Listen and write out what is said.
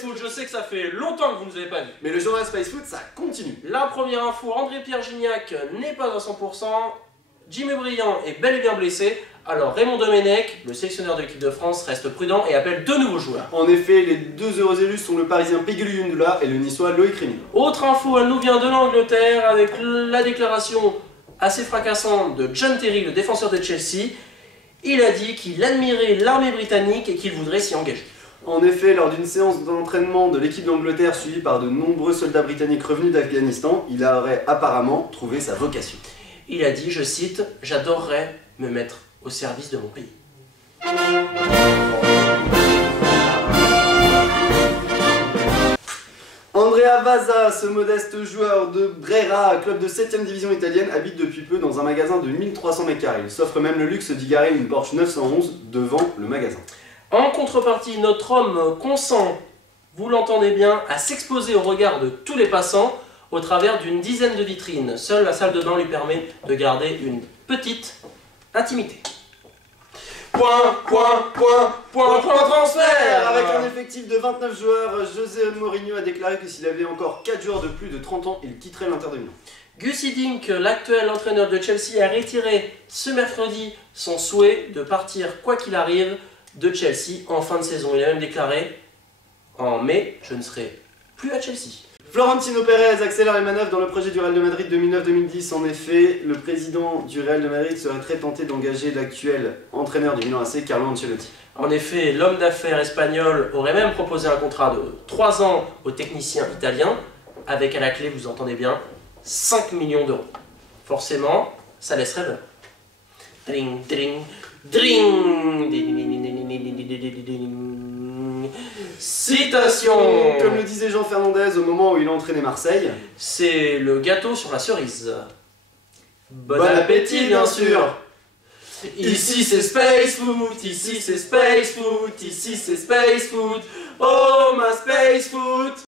Space Foot, je sais que ça fait longtemps que vous ne nous avez pas vu. Mais le journal Space Foot, ça continue. La première info, André-Pierre Gignac n'est pas à 100%. Jimmy Briand est bel et bien blessé. Alors Raymond Domenech, le sélectionneur de l'équipe de France, reste prudent et appelle 2 nouveaux joueurs. En effet, les 2 heureux élus sont le parisien Pegulu Yundula et le niçois Loïc Rémy. Autre info, elle nous vient de l'Angleterre avec la déclaration assez fracassante de John Terry, le défenseur de Chelsea. Il a dit qu'il admirait l'armée britannique et qu'il voudrait s'y engager. En effet, lors d'une séance d'entraînement de l'équipe d'Angleterre suivie par de nombreux soldats britanniques revenus d'Afghanistan, il aurait apparemment trouvé sa vocation. Il a dit, je cite, « J'adorerais me mettre au service de mon pays ». Andrea Vazza, ce modeste joueur de Brera, club de 7ème division italienne, habite depuis peu dans un magasin de 1300 m². Il s'offre même le luxe d'y garer une Porsche 911 devant le magasin. En contrepartie, notre homme consent, vous l'entendez bien, à s'exposer au regard de tous les passants au travers d'une dizaine de vitrines. Seule la salle de bain lui permet de garder une petite intimité. Point transfert. Avec un effectif de 29 joueurs, José Mourinho a déclaré que s'il avait encore 4 joueurs de plus de 30 ans, il quitterait l'Inter de Milan. Gus Hiddink, l'actuel entraîneur de Chelsea, a retiré ce mercredi son souhait de partir quoi qu'il arrive de Chelsea en fin de saison. Il a même déclaré en mai, je ne serai plus à Chelsea. Florentino Pérez accélère les manœuvres dans le projet du Real de Madrid 2009-2010. En effet, le président du Real de Madrid serait très tenté d'engager l'actuel entraîneur du Milan AC, Carlo Ancelotti. En effet, l'homme d'affaires espagnol aurait même proposé un contrat de 3 ans au technicien italien, avec à la clé, vous entendez bien, 5 millions d'euros. Forcément, ça laisse rêveur. Dring, dring, dring. Citation. Comme le disait Jean Fernandez au moment où il entraînait Marseille, c'est le gâteau sur la cerise. Bon appétit, bien sûr. Ici c'est Space Foot, ici c'est Space Foot, ici c'est Space Foot. Oh ma Space Foot.